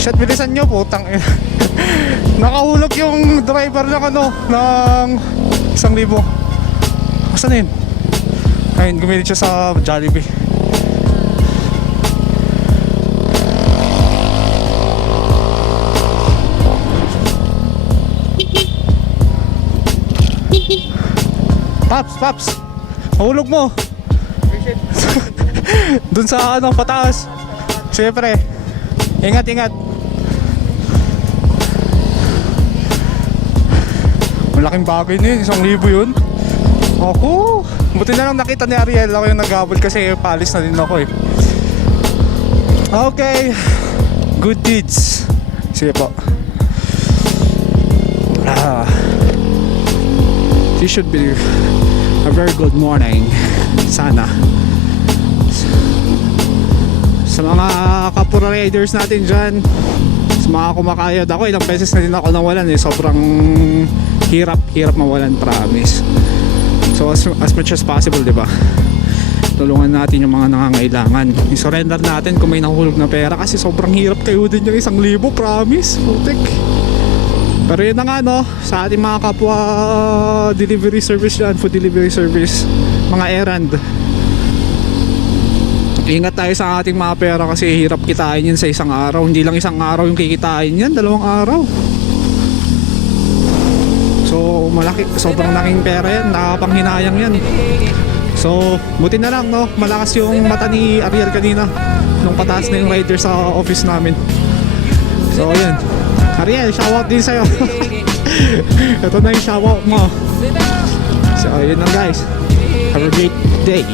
Shit, bilisan nyo, putang ina. Nakahulog yung driver ng ano, ng isang libo. Asan yun? Ayun, gumilit siya sa Jollibee. Paps, Paps! Mahulog mo! Dun sa ano, pataas. Siyempre. Ingat, ingat. Malaking bagay na yun, isang libo yun. Ako, buti na lang nakita ni Ariel ako yung naghabol kasi palis na din ako eh. Okay, good deeds. Sige po. Ah, this should be a very good morning. Sana. Sa mga kapura riders natin dyan, sa mga kumakayod ako, ilang beses na din ako nawalan eh. Sobrang hirap, hirap mawalan, promise. So as, as much as possible, di ba? Tulungan natin yung mga nangangailangan. I-surrender natin kung may nahulog na pera kasi sobrang hirap kayo din yung isang libo, promise. Putik. Pero yun na nga no, sa ating mga kapwa delivery service dyan, food delivery service, mga errand. Ingat tayo sa ating mga pera kasi hirap kitain yan sa isang araw. Hindi lang isang araw yung kikitain yan, dalawang araw. So malaki, sobrang laking pera yan, nakapanghinayang yan. So buti na lang no, malakas yung mata ni Ariel kanina nung pataas na yung rider sa office namin. So yun, Ariel, shoutout din sa'yo. Ito na yung shoutout mo. So yun lang guys, have a great day.